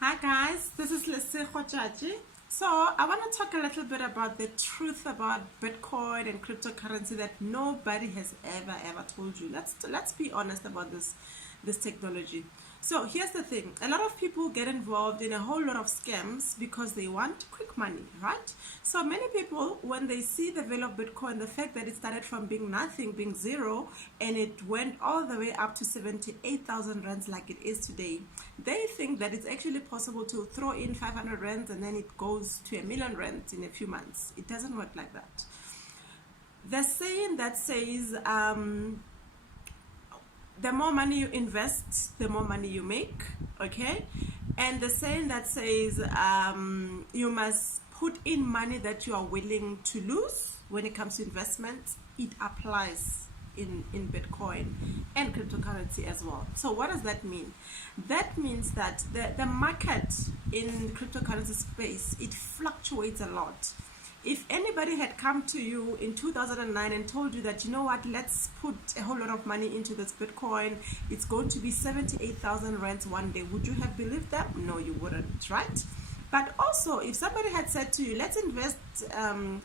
Hi guys, this is Lesego Chachi. So I want to talk a little bit about the truth about Bitcoin and cryptocurrency that nobody has ever told you. Let's be honest about this technology. So here's the thing: a lot of people get involved in a whole lot of scams because they want quick money, right? So many people, when they see the value of Bitcoin, the fact that it started from being nothing, being zero, and it went all the way up to 78,000 rands like it is today, they think that it's actually possible to throw in 500 rands and then it goes to 1,000,000 rands in a few months. It doesn't work like that. The saying that says, the more money you invest, the more money you make, okay? And the saying that says, you must put in money that you are willing to lose when it comes to investments, it applies in Bitcoin and cryptocurrency as well. So what does that mean? That means that the market in cryptocurrency space, it fluctuates a lot. If anybody had come to you in 2009 and told you that, you know what, let's put a whole lot of money into this Bitcoin, it's going to be 78,000 rands one day, would you have believed that? No, you wouldn't, right? But also, if somebody had said to you, let's invest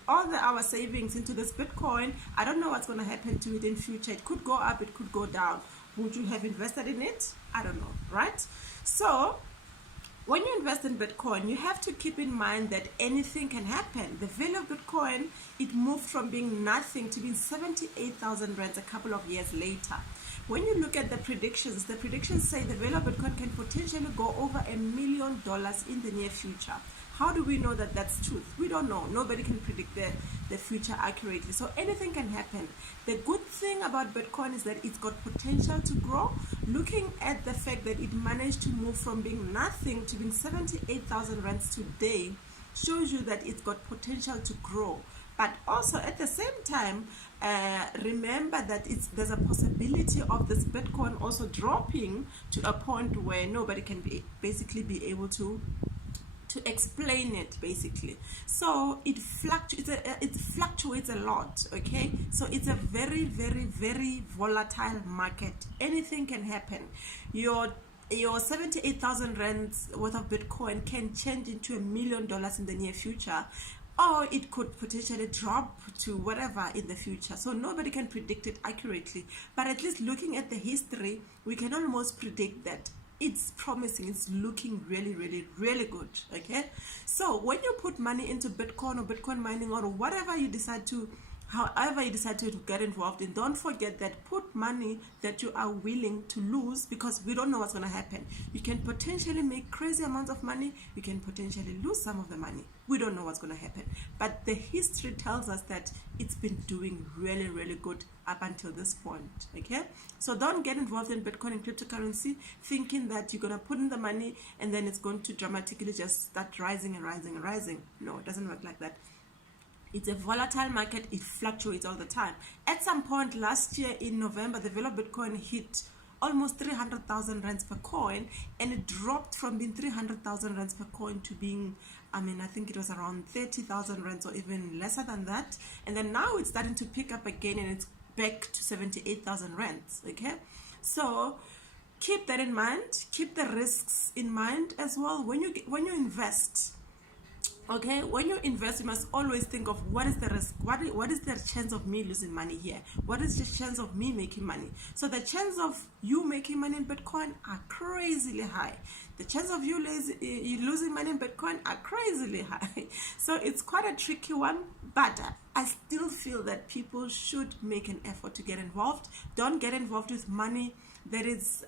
all our savings into this Bitcoin, I don't know what's going to happen to it in future. It could go up, it could go down. Would you have invested in it? I don't know, right? So when you invest in Bitcoin, you have to keep in mind that anything can happen. The value of Bitcoin, it moved from being nothing to being 78,000 rands a couple of years later. When you look at the predictions say the value of Bitcoin can potentially go over $1,000,000 in the near future. How do we know that that's truth? We don't know. Nobody can predict the future accurately. So anything can happen. The good thing about Bitcoin is that it's got potential to grow. Looking at the fact that it managed to move from being nothing to being 78,000 rands today shows you that it's got potential to grow. But also at the same time, remember that there's a possibility of this Bitcoin also dropping to a point where nobody can basically be able to explain it, basically. So it fluctuates a lot, okay? So it's a very, very, very volatile market. Anything can happen. Your 78,000 rands worth of Bitcoin can change into $1,000,000 in the near future, or it could potentially drop to whatever in the future. So nobody can predict it accurately, but at least looking at the history, we can almost predict that it's promising, it's looking really, really, really good, okay? So when you put money into Bitcoin or Bitcoin mining or whatever you decide to, however you decide to get involved in, don't forget that put money that you are willing to lose, because we don't know what's going to happen. You can potentially make crazy amounts of money, you can potentially lose some of the money. We don't know what's going to happen, but the history tells us that it's been doing really, really good up until this point, okay? So don't get involved in Bitcoin and cryptocurrency thinking that you're going to put in the money and then it's going to dramatically just start rising and rising and rising. No, it doesn't work like that. It's a volatile market. It fluctuates all the time. At some point last year in November, the value of Bitcoin hit almost 300,000 rands per coin, and it dropped from being 300,000 rands per coin to being, I think it was around 30,000 rands or even lesser than that. And then now it's starting to pick up again and it's back to 78,000 rands, okay? So keep that in mind. Keep the risks in mind as well when you invest. Okay, when you invest, you must always think of what is the risk, what is the chance of me losing money here, what is the chance of me making money. So the chance of you making money in Bitcoin are crazily high. The chance of you losing money in Bitcoin are crazily high. So it's quite a tricky one, but I still feel that people should make an effort to get involved. Don't get involved with money that is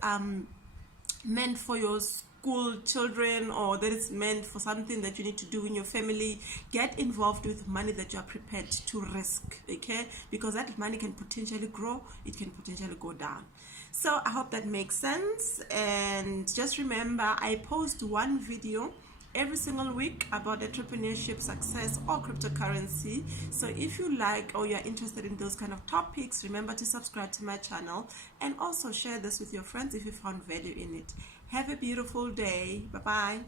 meant for your school children, or that is meant for something that you need to do in your family. Get involved with money that you are prepared to risk, okay? Because that money can potentially grow, it can potentially go down. So I hope that makes sense. And just remember, I post one video every single week about entrepreneurship, success, or cryptocurrency. So if you like or you're interested in those kind of topics, remember to subscribe to my channel and also share this with your friends if you found value in it. Have a beautiful day. Bye-bye.